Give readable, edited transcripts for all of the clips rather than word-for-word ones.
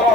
Oh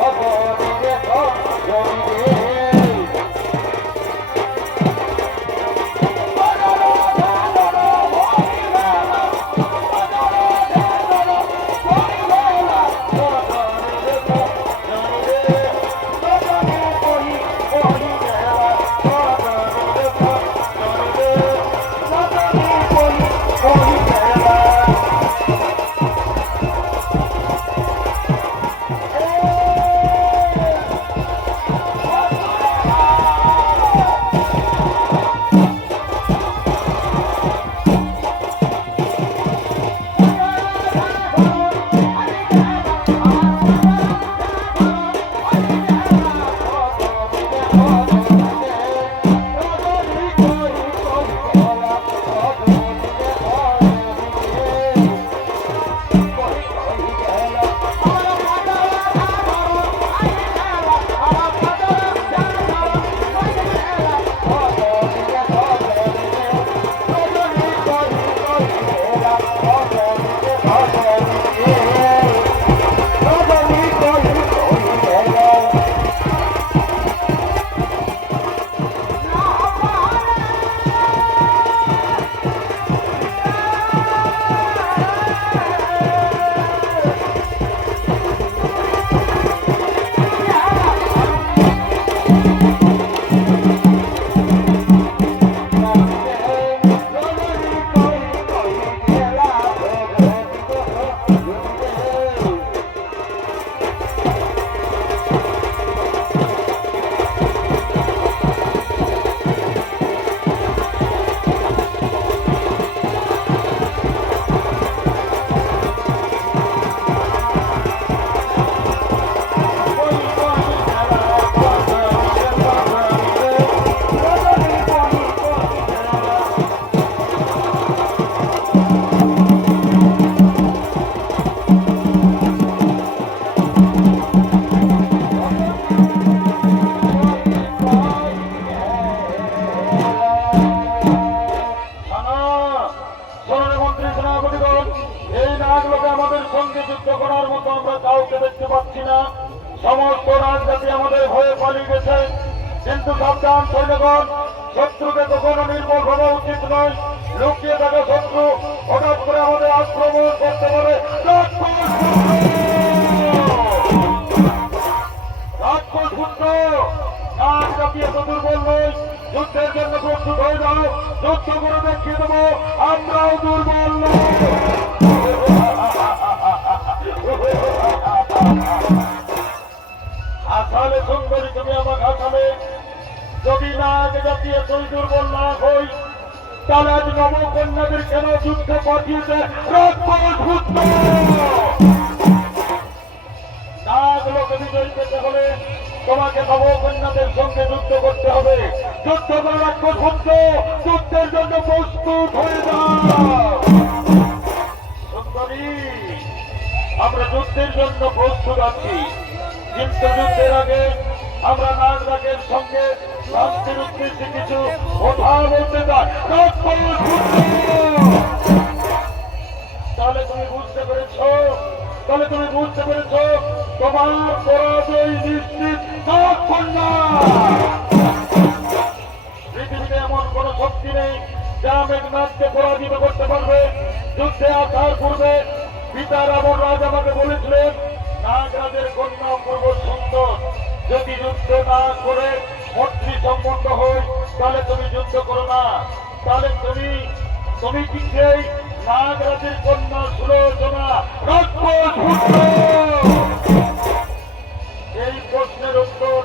সমস্ত রাজজাতি আমাদের ভয়ে পালিয়ে গেছে, কিন্তু সাবধান সৈন্যগণ, শত্রুকে কখনো নির্মূল হওয়া উচিত নয়। লুকিয়ে থাকা শত্রু হঠাৎ করে আমাদের আক্রমণ করতে পারে। দুর্বল নয়, যুদ্ধের জন্য প্রস্তুত হয়ে যাও। যুদ্ধ করে দেখিয়ে দেবো আমরাও দুর্বল নয়। হাসালে সুন্দরী, তুমি আমাকে হাসালে। যদি না আগে জাতীয় তুই দুর্বল না হই, তাহলে আজ নবকন্যাদের কেন যুদ্ধে পাঠিয়েছে? নাগলোকে বিজয়ী পেতে হলে তোমাকে নবকন্যাদের সঙ্গে যুদ্ধ করতে হবে। যুদ্ধ করে রাখবো যুদ্ধ, যুদ্ধের জন্য প্রস্তুত হয়ে যাও। সুন্দরী, আমরা যুদ্ধের জন্য প্রস্তুত আছি, কিন্তু যুদ্ধের আগে আমরা নাগরাজের সঙ্গে শান্তির উদ্দেশ্যে কিছু কথা বলতে চাই। তাহলে তুমি বুঝতে পেরেছ, তোমার পরাজয় নিশ্চিত। পৃথিবীতে এমন কোন শক্তি নেই যা মেঘনাথকে পরাজিত করতে পারবে। যুদ্ধে আসার পূর্বে পিতা রাবণ রাজ আমাকে বলেছিলেন, নাগরাজের কন্যা পূর্ব সুন্দর, যদি যুদ্ধ না করে মৈত্রী সম্বন্ধ হয় তাহলে তুমি যুদ্ধ করো না। তাহলে তুমি কি সেই নাগরাজের কন্যা সুলোচনা? এই প্রশ্নের উত্তর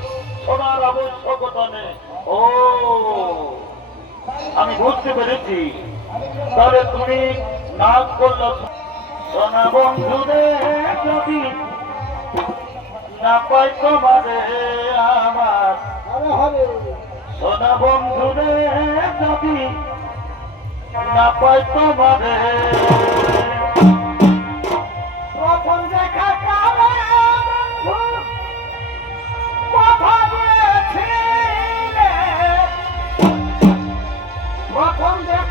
শোনার আবশ্যকতা নেই। ও, আমি বুঝতে পেরেছি। তাহলে তুমি নাগ কন্যা সোনা বন্ধুরে যদি না পাই তোমারে আমার, সোনা বন্ধুরে যদি না পাই তোমারে। প্রথম দেখা কালে কথা দিয়েছিলে, প্রথম দেখা